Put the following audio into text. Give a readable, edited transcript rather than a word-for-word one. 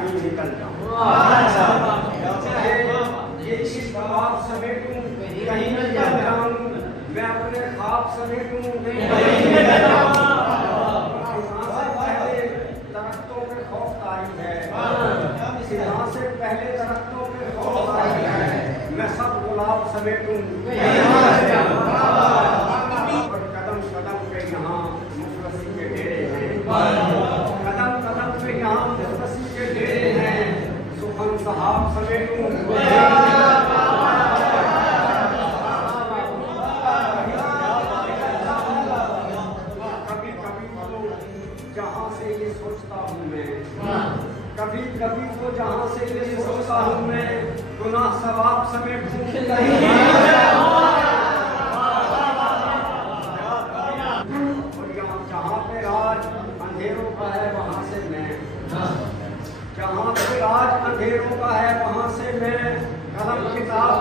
कहीं निकल जाऊं, ये इस ख्वाब समेटूं कहीं निकल जाऊं, मैं अपने ख्वाब समेटूं कहीं निकल जाऊं। दरख्तों पे खौफ तारी है, यहाँ से पहले दरख्तों पे खौफ तारी है, मैं सब गुलाब समेटूं और कदम कदम पे यहाँ मुफलसी के डेरे हैं, कदम कदम पे यहाँ मुफलसी के डेरे हैं, सुखन सहाब समेटूं जहाँ से ये सोचता हूँ मैं, कभी कभी तो जहाँ से ये सोचता हूँ मैं, गुनाह सवाब समेटूं और जहाँ पे राज अंधेरों का है वहाँ से मैं, जहाँ पे राज अंधेरों का है वहाँ से मैं कलम किताब